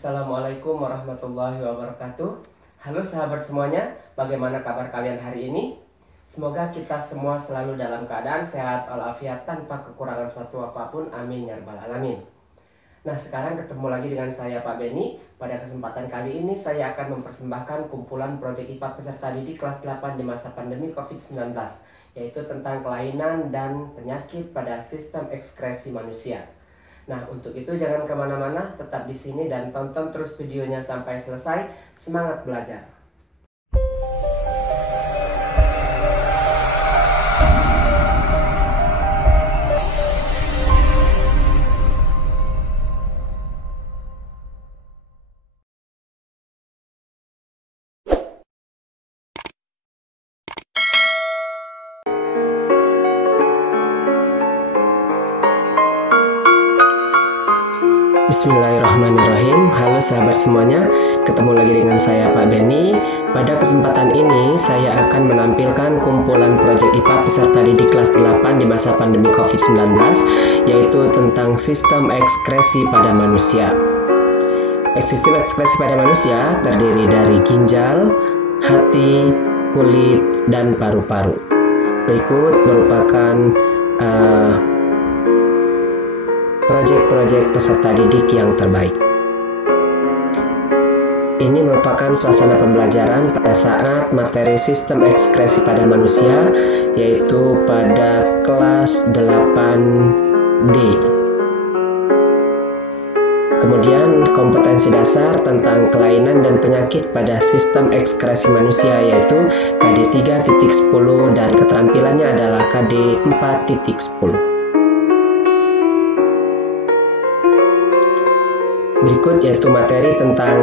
Assalamualaikum warahmatullahi wabarakatuh. Halo sahabat semuanya, bagaimana kabar kalian hari ini? Semoga kita semua selalu dalam keadaan sehat walafiat tanpa kekurangan suatu apapun. Amin ya rabbal alamin. Nah, sekarang ketemu lagi dengan saya Pak Beni. Pada kesempatan kali ini saya akan mempersembahkan kumpulan proyek IPA peserta didik kelas 8 di masa pandemi COVID-19, yaitu tentang kelainan dan penyakit pada sistem ekskresi manusia. Nah, untuk itu jangan kemana-mana, tetap di sini dan tonton terus videonya sampai selesai. Semangat belajar! Bismillahirrahmanirrahim. Halo sahabat semuanya, ketemu lagi dengan saya Pak Beni. Pada kesempatan ini saya akan menampilkan kumpulan proyek IPA peserta didik kelas 8 di masa pandemi COVID-19, yaitu tentang sistem ekskresi pada manusia. Sistem ekskresi pada manusia terdiri dari ginjal, hati, kulit, dan paru-paru. Berikut merupakan proyek-proyek peserta didik yang terbaik. Ini merupakan suasana pembelajaran pada saat materi sistem ekskresi pada manusia, yaitu pada kelas 8D. Kemudian kompetensi dasar tentang kelainan dan penyakit pada sistem ekskresi manusia, yaitu KD 3.10 dan keterampilannya adalah KD 4.10. Berikut yaitu materi tentang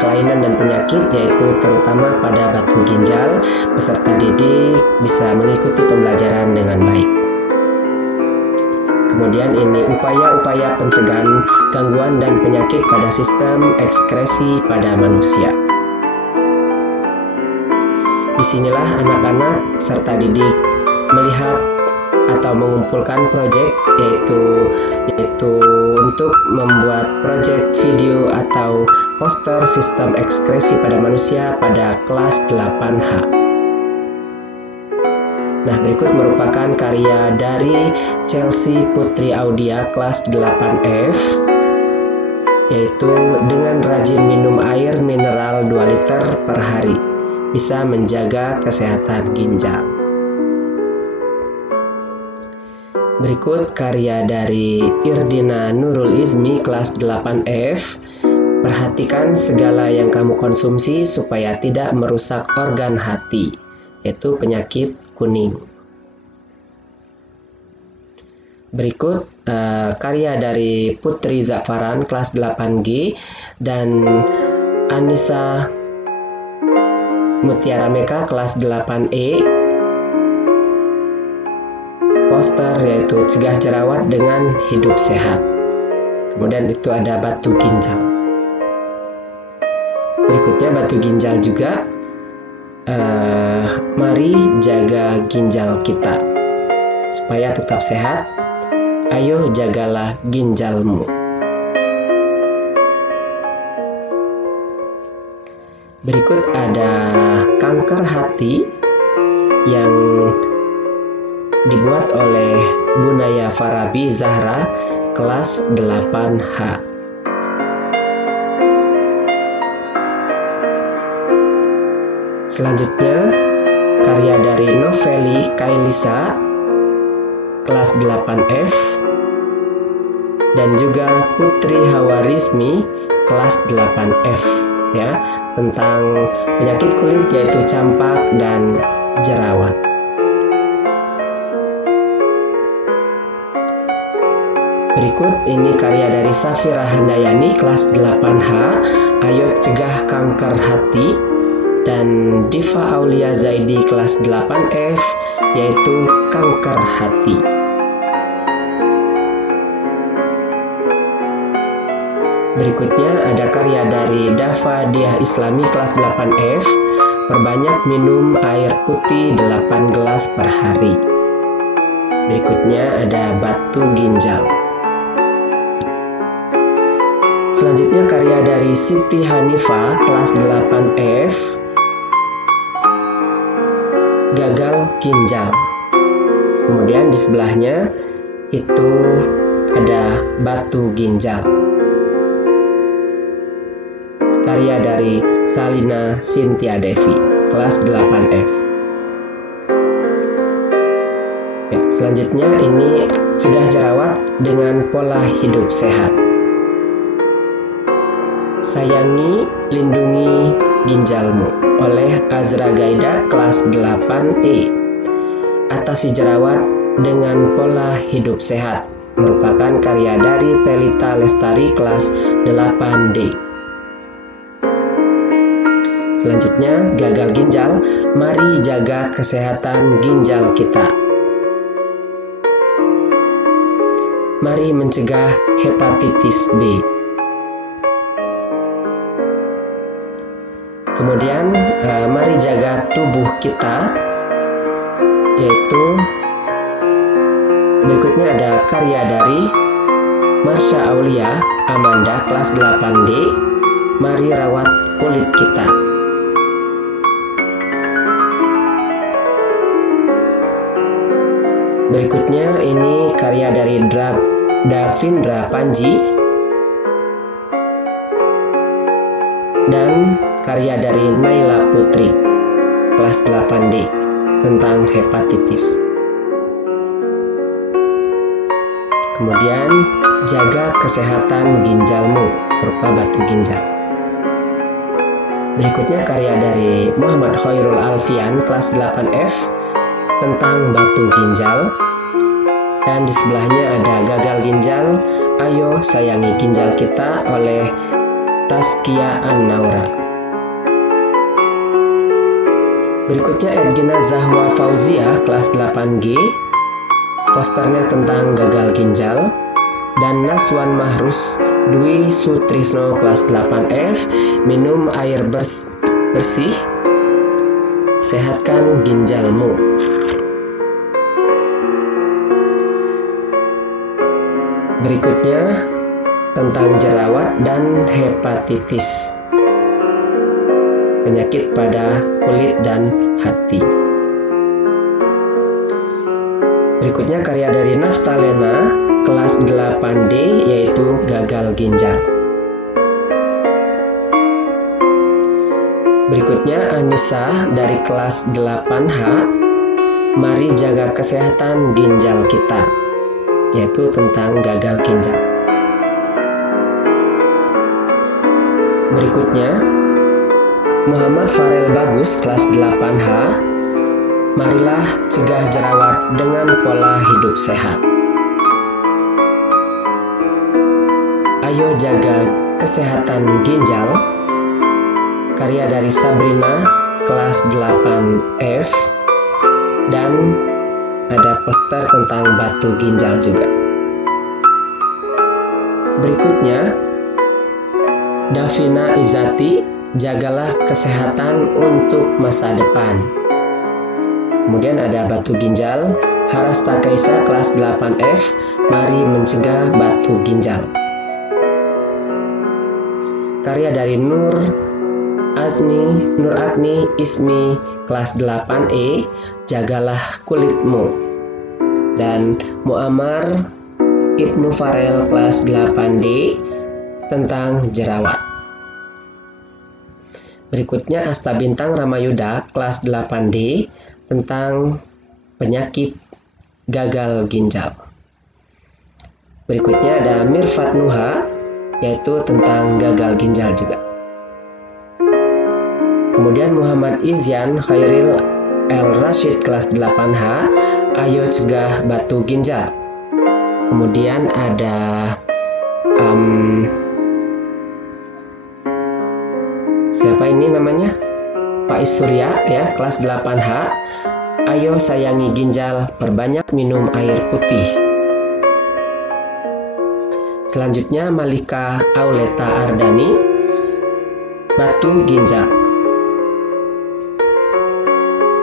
kelainan dan penyakit, yaitu terutama pada batu ginjal. Peserta didik bisa mengikuti pembelajaran dengan baik. Kemudian ini upaya-upaya pencegahan gangguan dan penyakit pada sistem ekskresi pada manusia. Disinilah anak-anak peserta didik melihat atau mengumpulkan proyek, yaitu untuk membuat proyek video atau poster sistem ekskresi pada manusia pada kelas 8H. Nah, berikut merupakan karya dari Chelsea Putri Audia kelas 8F, yaitu dengan rajin minum air mineral 2 liter per hari bisa menjaga kesehatan ginjal. Berikut karya dari Irdina Nurul Izmi kelas 8F. Perhatikan segala yang kamu konsumsi supaya tidak merusak organ hati, yaitu penyakit kuning. Berikut karya dari Putri Zafaran kelas 8G dan Anissa Mutiara Meka kelas 8E. Poster yaitu cegah jerawat dengan hidup sehat. Kemudian itu ada batu ginjal. Berikutnya batu ginjal juga. Mari jaga ginjal kita supaya tetap sehat. Ayo jagalah ginjalmu. Berikut ada kanker hati yang dibuat oleh Bunaya Farabi Zahra kelas 8H. Selanjutnya karya dari Noveli Kailisa kelas 8F dan juga Putri Hawarizmi kelas 8F, ya, tentang penyakit kulit yaitu campak dan jerawat. Berikut ini karya dari Safira Handayani kelas 8H, Ayo Cegah Kanker Hati, dan Diva Aulia Zaidi kelas 8F, yaitu kanker hati. Berikutnya ada karya dari Dava Diah Islami kelas 8F, perbanyak minum air putih 8 gelas per hari. Berikutnya ada batu ginjal. Selanjutnya karya dari Siti Hanifah kelas 8F, Gagal Ginjal. Kemudian di sebelahnya itu ada Batu Ginjal, karya dari Salina Cynthia Devi kelas 8F. Ya, selanjutnya ini cegah jerawat dengan pola hidup sehat. Sayangi, lindungi ginjalmu oleh Azra Gaida kelas 8E. Atasi jerawat dengan pola hidup sehat merupakan karya dari Pelita Lestari kelas 8D. Selanjutnya gagal ginjal, mari jaga kesehatan ginjal kita. Mari mencegah hepatitis B. Kemudian mari jaga tubuh kita, yaitu berikutnya ada karya dari Marsha Aulia Amanda kelas 8D, mari rawat kulit kita. Berikutnya ini karya dari Davindra Panji dan karya dari Naila Putri kelas 8D tentang hepatitis. Kemudian jaga kesehatan ginjalmu berupa batu ginjal. Berikutnya karya dari Muhammad Khairul Alfian kelas 8F tentang batu ginjal. Dan di sebelahnya ada gagal ginjal, ayo sayangi ginjal kita oleh Taskia An-Naura. Berikutnya Edgina Zahwa Fauzia kelas 8G, posternya tentang gagal ginjal. Dan Naswan Mahrus Dwi Sutrisno kelas 8F, minum air bersih, sehatkan ginjalmu. Berikutnya tentang jerawat dan hepatitis, penyakit pada kulit dan hati. Berikutnya karya dari Naftalena kelas 8D, yaitu gagal ginjal. Berikutnya Anissa dari kelas 8H, mari jaga kesehatan ginjal kita, yaitu tentang gagal ginjal. Berikutnya Muhammad Farel Bagus kelas 8H, marilah cegah jerawat dengan pola hidup sehat. Ayo jaga kesehatan ginjal, karya dari Sabrina kelas 8F, dan ada poster tentang batu ginjal juga. Berikutnya Davina Izati, jagalah kesehatan untuk masa depan. Kemudian ada batu ginjal, Harasta Kaisa kelas 8F, mari mencegah batu ginjal. Karya dari Nur Agni Ismi kelas 8E, jagalah kulitmu. Dan Muammar Ibnu Farel kelas 8D tentang jerawat. Berikutnya Asta Bintang Ramayuda kelas 8D tentang penyakit gagal ginjal. Berikutnya ada Mirfat Nuha, yaitu tentang gagal ginjal juga. Kemudian Muhammad Izyan Khairil El Rashid kelas 8H, ayo cegah batu ginjal. Kemudian ada siapa ini namanya? Pak Surya ya, kelas 8H, ayo sayangi ginjal, perbanyak minum air putih. Selanjutnya Malika Auleta Ardani, batu ginjal.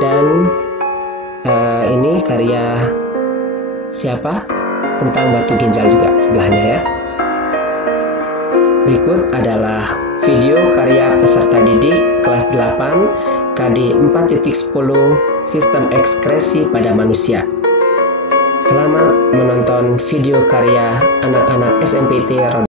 Dan ini karya siapa? Tentang batu ginjal juga sebelahnya ya. Berikut adalah video karya peserta didik kelas 8 KD 4.10 Sistem Ekskresi pada Manusia. Selamat menonton video karya anak-anak SMPT Roda.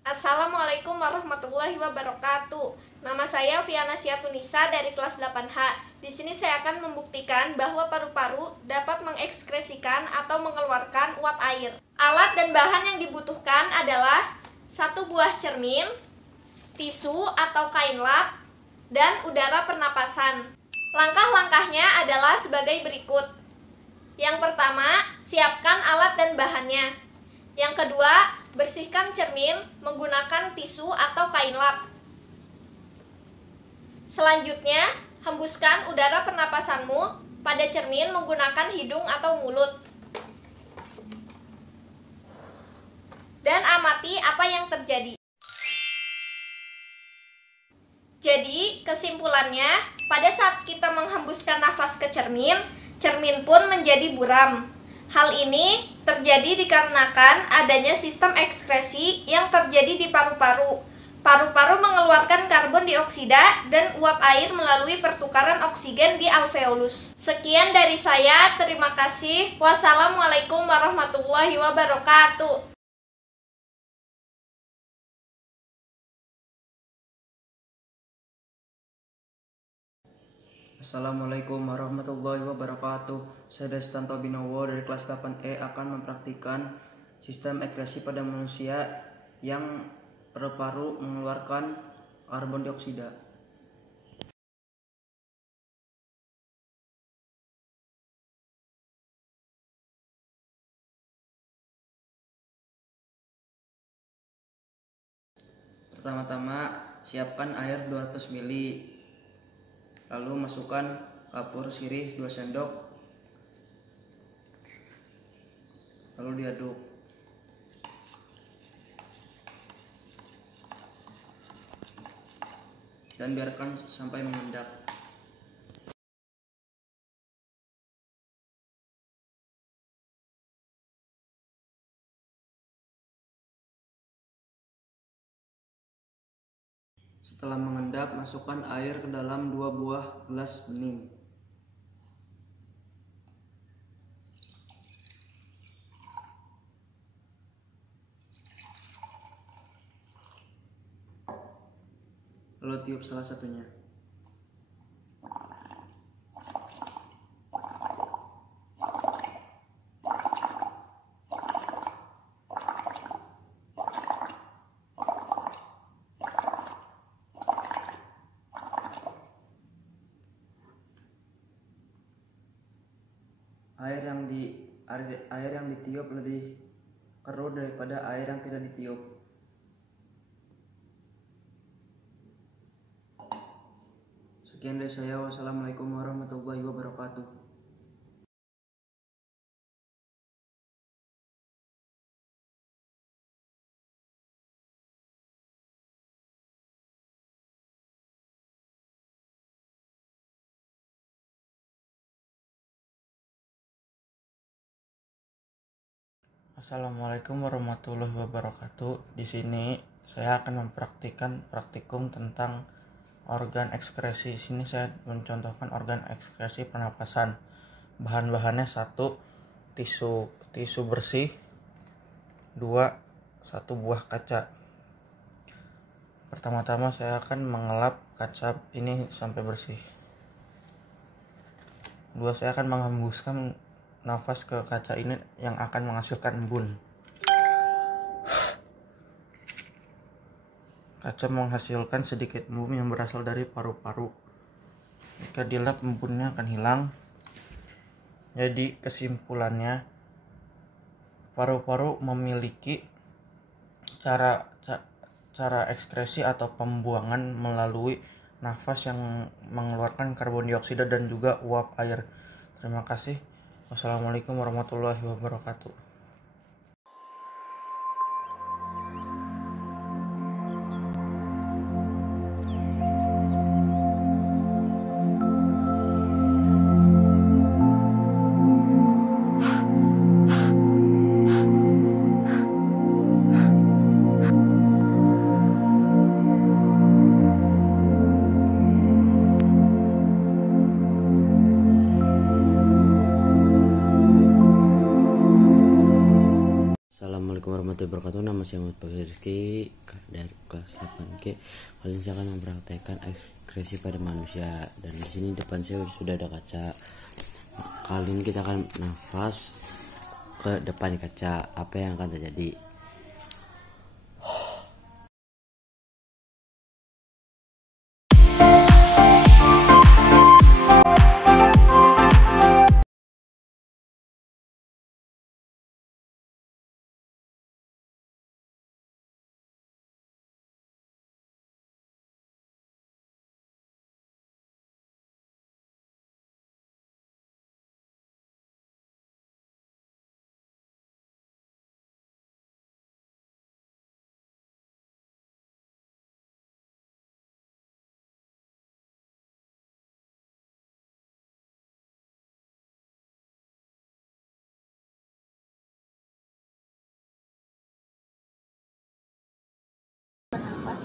Assalamualaikum warahmatullahi wabarakatuh. Nama saya Fiana Siatunisa dari kelas 8H. Di sini saya akan membuktikan bahwa paru-paru dapat mengekskresikan atau mengeluarkan uap air. Alat dan bahan yang dibutuhkan adalah 1 buah cermin, tisu atau kain lap, dan udara pernapasan. Langkah-langkahnya adalah sebagai berikut. Yang pertama, siapkan alat dan bahannya. Yang kedua, bersihkan cermin menggunakan tisu atau kain lap. Selanjutnya, hembuskan udara pernapasanmu pada cermin menggunakan hidung atau mulut. Dan amati apa yang terjadi. Jadi, kesimpulannya, pada saat kita menghembuskan nafas ke cermin, cermin pun menjadi buram. Hal ini terjadi dikarenakan adanya sistem ekskresi yang terjadi di paru-paru. Paru-paru mengeluarkan karbon dioksida dan uap air melalui pertukaran oksigen di alveolus. Sekian dari saya, terima kasih. Wassalamualaikum warahmatullahi wabarakatuh. Assalamualaikum warahmatullahi wabarakatuh. Saya Destanto Binowo dari kelas 8E akan mempraktikkan sistem ekskresi pada manusia yang paru-paru mengeluarkan karbon dioksida. Pertama-tama, siapkan air 200 ml. Lalu masukkan kapur sirih 2 sendok. Lalu diaduk. Dan biarkan sampai mengendap. Setelah mengendap, masukkan air ke dalam 2 buah gelas bening. Lalu tiup salah satunya. Air yang ditiup lebih keruh daripada air yang tidak ditiup. Sekian dari saya. Wassalamualaikum warahmatullahi wabarakatuh. Assalamualaikum warahmatullahi wabarakatuh. Di sini saya akan mempraktikkan praktikum tentang organ ekskresi. Di sini saya mencontohkan organ ekskresi pernapasan. Bahan-bahannya 1 tisu tisu bersih. 2. 1 buah kaca. Pertama-tama saya akan mengelap kaca ini sampai bersih. 2. Saya akan menghembuskan nafas ke kaca ini yang akan menghasilkan embun. Kaca menghasilkan sedikit embun yang berasal dari paru-paru. Jika dilap, embunnya akan hilang. Jadi kesimpulannya, paru-paru memiliki cara ekskresi atau pembuangan melalui nafas yang mengeluarkan karbon dioksida dan juga uap air. Terima kasih. Wassalamualaikum warahmatullahi wabarakatuh. Assalamualaikum warahmatullahi wabarakatuh. Nama saya Muhammad Bakri Rizky dari kelas 8G. Kali ini saya akan mempraktekkan ekskresi pada manusia. Dan di sini depan saya sudah ada kaca. Kali ini kita akan nafas ke depan kaca. Apa yang akan terjadi?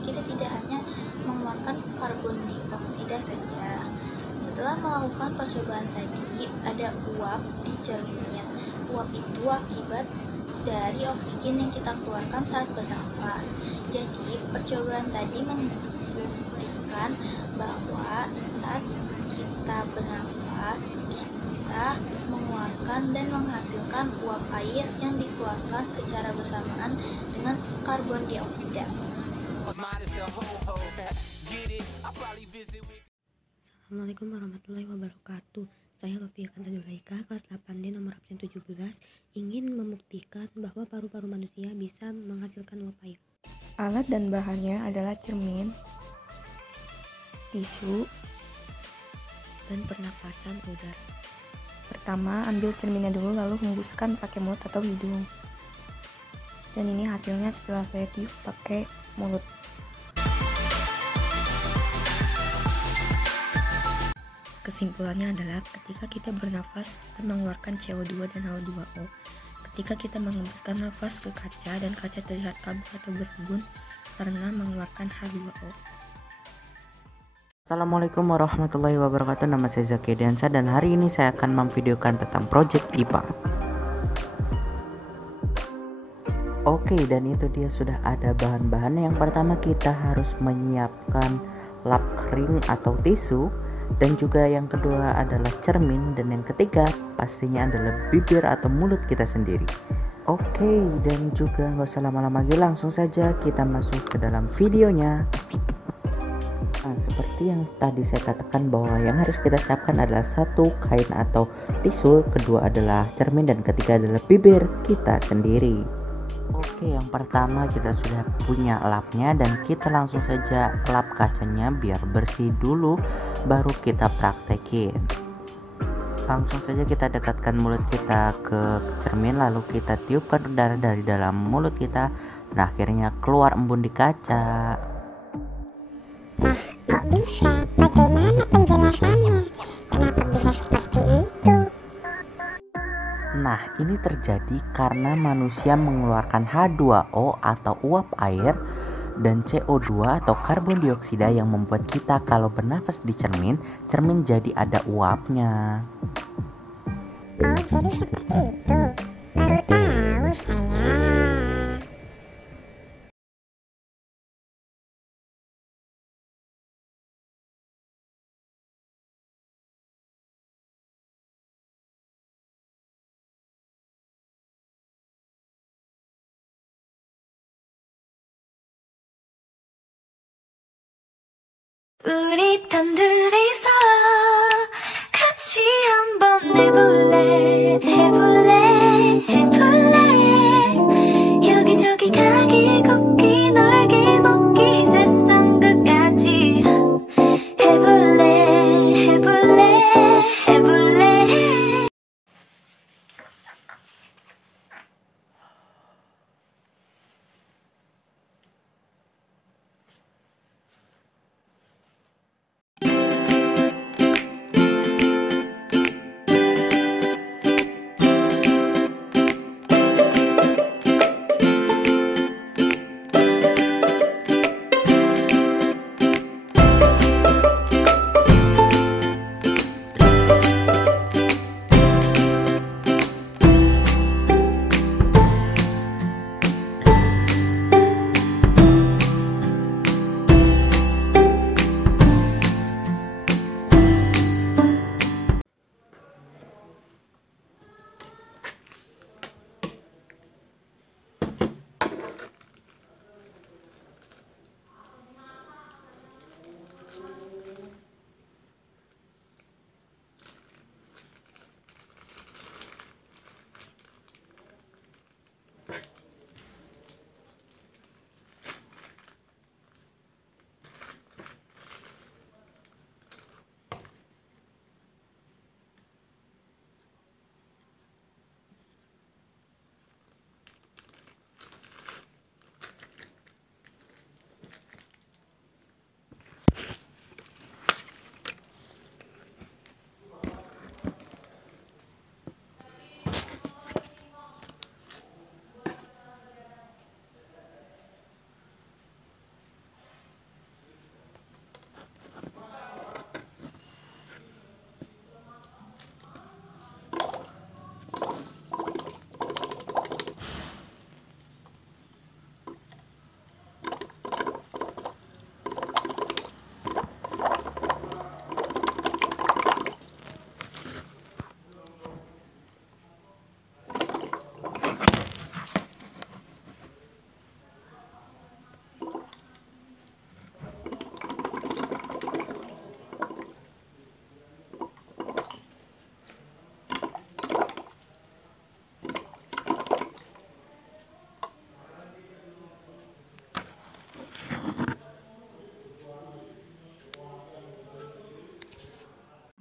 Kita tidak hanya mengeluarkan karbon dioksida saja. Setelah melakukan percobaan tadi, ada uap di cermin. Uap itu akibat dari oksigen yang kita keluarkan saat bernafas. Jadi, percobaan tadi membuktikan bahwa saat kita bernafas, kita mengeluarkan dan menghasilkan uap air yang dikeluarkan secara bersamaan dengan karbon dioksida. Assalamualaikum warahmatullahi wabarakatuh. Saya Lofia Kanzadulaika, kelas 8D nomor absen 17, ingin membuktikan bahwa paru-paru manusia bisa menghasilkan uap air. Alat dan bahannya adalah cermin, tisu, dan pernapasan udara. Pertama, ambil cerminnya dulu lalu hembuskan pakai mulut atau hidung. Dan ini hasilnya setelah saya tiup pakai mulut. Kesimpulannya adalah ketika kita bernafas, kita mengeluarkan CO2 dan H2O. Ketika kita menghembuskan nafas ke kaca dan kaca terlihat kabur atau berembun karena mengeluarkan H2O. Assalamualaikum warahmatullahi wabarakatuh. Nama saya Zaki Diansa dan hari ini saya akan memvideokan tentang project IPA. Oke, dan itu dia sudah ada bahan-bahan. Yang pertama kita harus menyiapkan lap kering atau tisu. Dan juga yang kedua adalah cermin. Dan yang ketiga pastinya adalah bibir atau mulut kita sendiri. Oke, dan juga gak usah lama-lama lagi, langsung saja kita masuk ke dalam videonya. Nah, seperti yang tadi saya katakan bahwa yang harus kita siapkan adalah satu kain atau tisu, kedua adalah cermin, dan ketiga adalah bibir kita sendiri. Oke, yang pertama kita sudah punya lapnya dan kita langsung saja lap kacanya biar bersih dulu, baru kita praktekin. Langsung saja kita dekatkan mulut kita ke cermin, lalu kita tiupkan udara dari dalam mulut kita dan akhirnya keluar embun di kaca. Nah, kok bisa? Bagaimana penjelasannya? Kenapa bisa seperti itu? Nah, ini terjadi karena manusia mengeluarkan H2O atau uap air dan CO2 atau karbon dioksida yang membuat kita kalau bernafas di cermin jadi ada uapnya. Oh, jadi seperti itu. Baru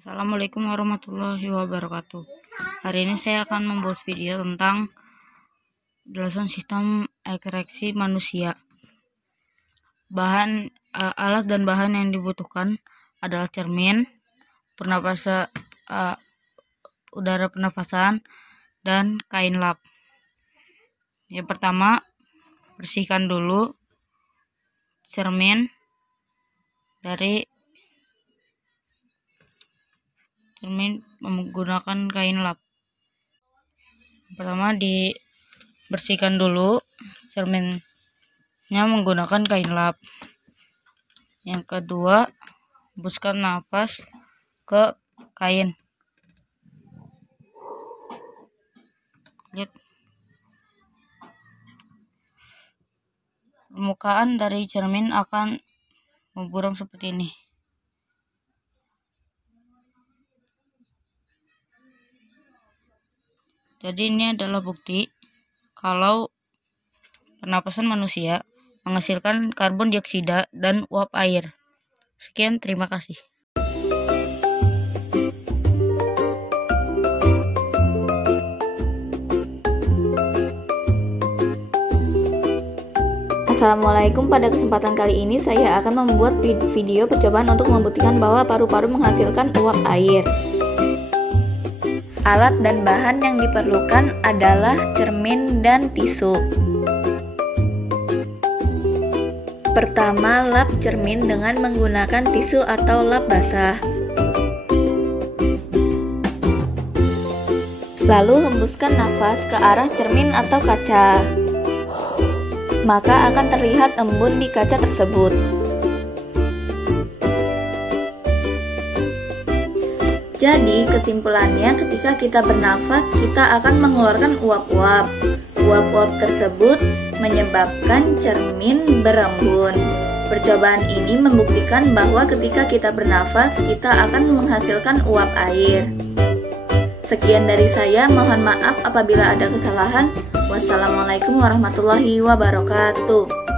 Assalamualaikum warahmatullahi wabarakatuh. Hari ini saya akan membuat video tentang penjelasan sistem ekstraksi manusia. Alat dan bahan yang dibutuhkan adalah cermin, pernapasan, udara pernafasan, dan kain lap. Yang pertama, bersihkan dulu cermin menggunakan kain lap. Pertama, dibersihkan dulu cerminnya menggunakan kain lap. Yang kedua, hembuskan nafas ke kain. Permukaan dari cermin akan memburam seperti ini. Jadi ini adalah bukti kalau pernapasan manusia menghasilkan karbon dioksida dan uap air. Sekian, terima kasih. Assalamualaikum, pada kesempatan kali ini saya akan membuat video percobaan untuk membuktikan bahwa paru-paru menghasilkan uap air. Alat dan bahan yang diperlukan adalah cermin dan tisu. Pertama, lap cermin dengan menggunakan tisu atau lap basah. Lalu hembuskan nafas ke arah cermin atau kaca. Maka akan terlihat embun di kaca tersebut. Jadi kesimpulannya, ketika kita bernafas, kita akan mengeluarkan uap-uap. Uap-uap tersebut menyebabkan cermin berembun. Percobaan ini membuktikan bahwa ketika kita bernafas, kita akan menghasilkan uap air. Sekian dari saya, mohon maaf apabila ada kesalahan. Wassalamualaikum warahmatullahi wabarakatuh.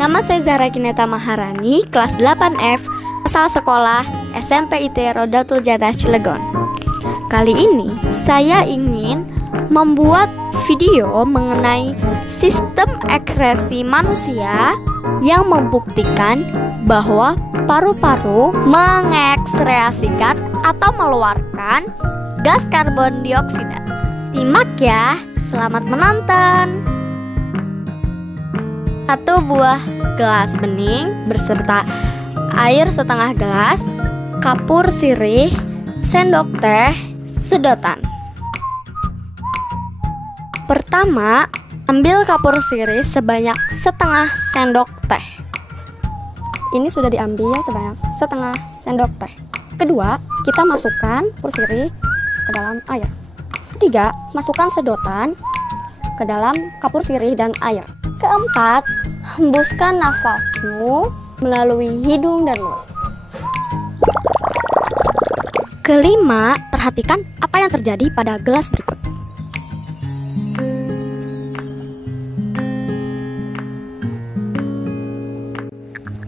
Nama saya Zahra Kineta Maharani, kelas 8F, asal sekolah SMP IT Rodatul Jannah Cilegon. Kali ini saya ingin membuat video mengenai sistem ekskresi manusia yang membuktikan bahwa paru-paru mengekskresikan atau mengeluarkan gas karbon dioksida. Simak ya, selamat menonton. 1 buah gelas bening beserta air setengah gelas, kapur sirih, sendok teh, sedotan. Pertama, ambil kapur sirih sebanyak setengah sendok teh. Ini sudah diambil sebanyak setengah sendok teh. Kedua, kita masukkan kapur sirih ke dalam air. Ketiga, masukkan sedotan ke dalam kapur sirih dan air. Keempat, hembuskan nafasmu melalui hidung dan mulut. Kelima, perhatikan apa yang terjadi pada gelas berikut.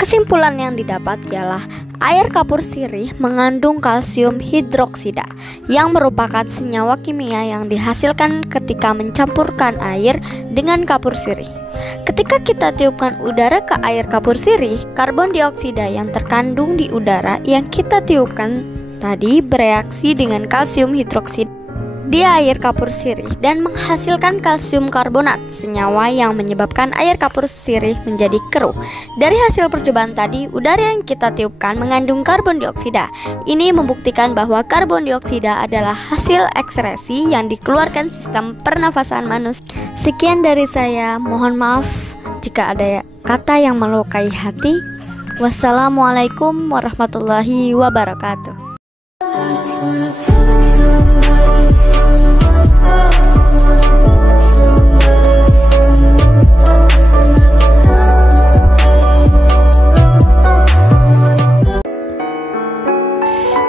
Kesimpulan yang didapat ialah air kapur sirih mengandung kalsium hidroksida yang merupakan senyawa kimia yang dihasilkan ketika mencampurkan air dengan kapur sirih. Ketika kita tiupkan udara ke air kapur sirih, karbon dioksida yang terkandung di udara yang kita tiupkan tadi bereaksi dengan kalsium hidroksida di air kapur sirih dan menghasilkan kalsium karbonat, senyawa yang menyebabkan air kapur sirih menjadi keruh. Dari hasil percobaan tadi, udara yang kita tiupkan mengandung karbon dioksida. Ini membuktikan bahwa karbon dioksida adalah hasil ekskresi yang dikeluarkan sistem pernafasan manusia. Sekian dari saya, mohon maaf jika ada kata yang melukai hati. Wassalamualaikum warahmatullahi wabarakatuh.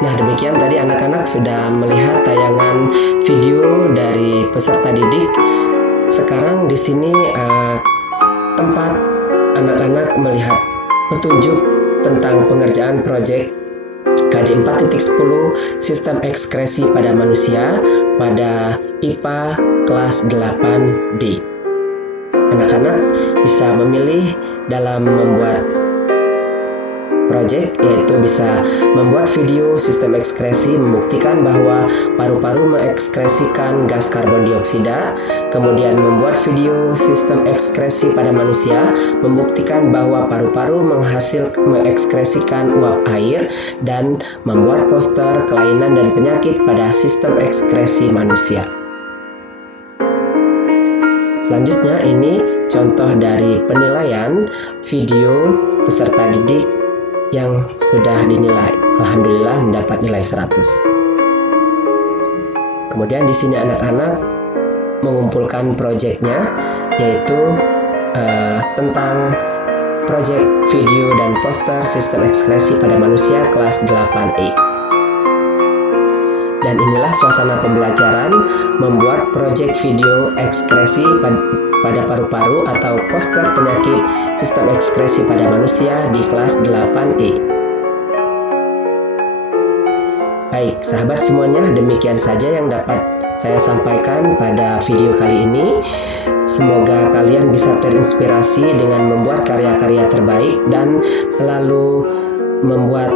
Nah, demikian tadi anak-anak sudah melihat tayangan video dari peserta didik. Sekarang di sini tempat anak-anak melihat petunjuk tentang pengerjaan proyek KD 4.10 Sistem Ekskresi pada Manusia pada IPA kelas 8D. Anak-anak bisa memilih dalam membuat proyek, yaitu bisa membuat video sistem ekskresi membuktikan bahwa paru-paru mengekskresikan gas karbon dioksida, kemudian membuat video sistem ekskresi pada manusia membuktikan bahwa paru-paru mengekskresikan uap air, dan membuat poster kelainan dan penyakit pada sistem ekskresi manusia. Selanjutnya ini contoh dari penilaian video peserta didik yang sudah dinilai. Alhamdulillah mendapat nilai 100. Kemudian di sini anak-anak mengumpulkan proyeknya, yaitu tentang proyek video dan poster sistem ekskresi pada manusia kelas 8E. Dan inilah suasana pembelajaran membuat proyek video ekskresi pada paru-paru atau poster penyakit sistem ekskresi pada manusia di kelas 8E. Baik, sahabat semuanya, demikian saja yang dapat saya sampaikan pada video kali ini. Semoga kalian bisa terinspirasi dengan membuat karya-karya terbaik dan selalu membuat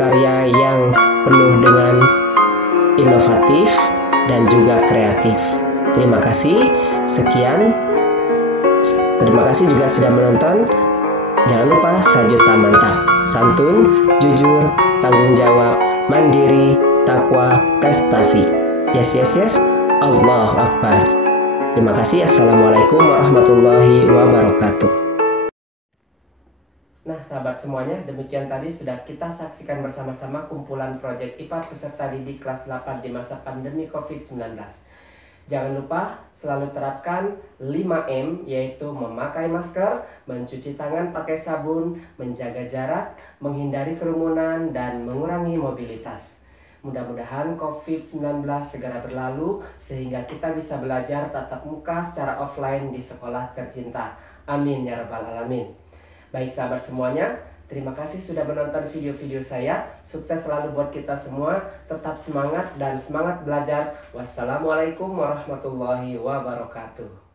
karya yang penuh dengan inovatif dan juga kreatif. Terima kasih. Sekian. Terima kasih juga sudah menonton. Jangan lupa sajuta mantap, santun, jujur, tanggung jawab, mandiri, takwa, prestasi. Yes, yes, yes. Allahu Akbar. Terima kasih. Assalamualaikum warahmatullahi wabarakatuh. Nah, sahabat semuanya, demikian tadi sudah kita saksikan bersama-sama kumpulan proyek IPA peserta didik kelas 8 di masa pandemi COVID-19. Jangan lupa selalu terapkan 5M, yaitu memakai masker, mencuci tangan pakai sabun, menjaga jarak, menghindari kerumunan, dan mengurangi mobilitas. Mudah-mudahan COVID-19 segera berlalu sehingga kita bisa belajar tatap muka secara offline di sekolah tercinta. Amin ya rabbal alamin. Baik sahabat semuanya, terima kasih sudah menonton video-video saya. Sukses selalu buat kita semua. Tetap semangat dan semangat belajar. Wassalamualaikum warahmatullahi wabarakatuh.